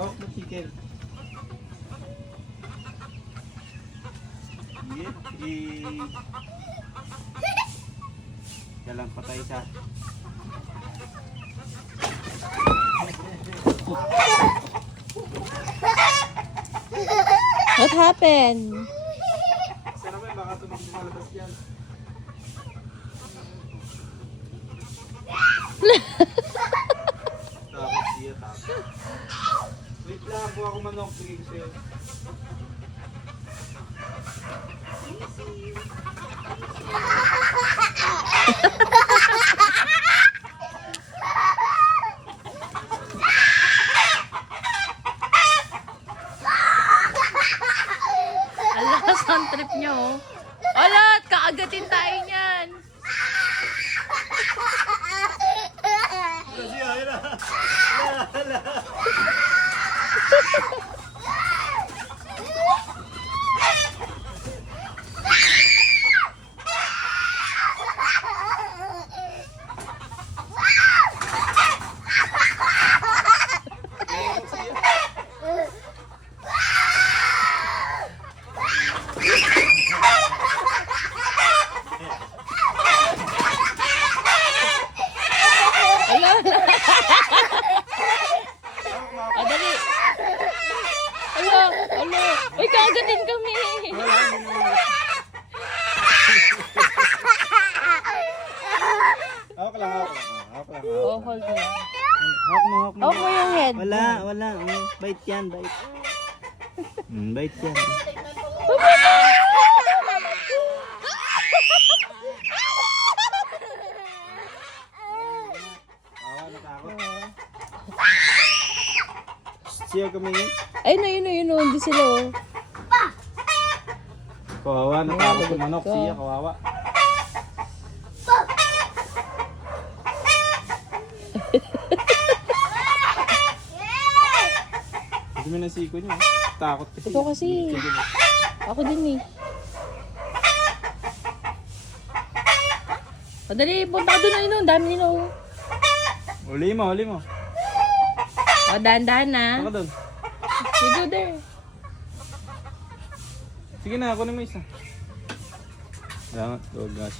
Oh, na chicken. Kaya lang patay siya. What happened? Sana ba baka tumalabas yan? Tapos siya tapos. Wait lang, buha ko manok. Sige ko sa'yo. Ala, saan trip niyo? Ala, kaagatin tayo niyan. Kasi ayun na. Ala, ah, dali. Ala, ala. Uy, kaagatin kami. Hawak lang, hawak lang. Hawak lang, hawak. Oh, hold mo. Hawak mo, hawak mo. Hawak mo yung head. Wala, wala. Bite yan, bite. Bite yan. Awa, natakot. Siya kumingin. Ayun na, yun na, yun na. Hindi sila, oh. Kawawa, natakot yung manok. Siya, kawawa. Hindi mo na siko niyo. Takot kasi. Ikaw kasi. Ako din, eh. O, dali, punta ka doon na yun, oh. Dami nila, oh. Huli mo, huli mo. O, dahan-dahan na. Saka doon. You go there. Sige na, kunin mo isa. Salamat, huwag gas.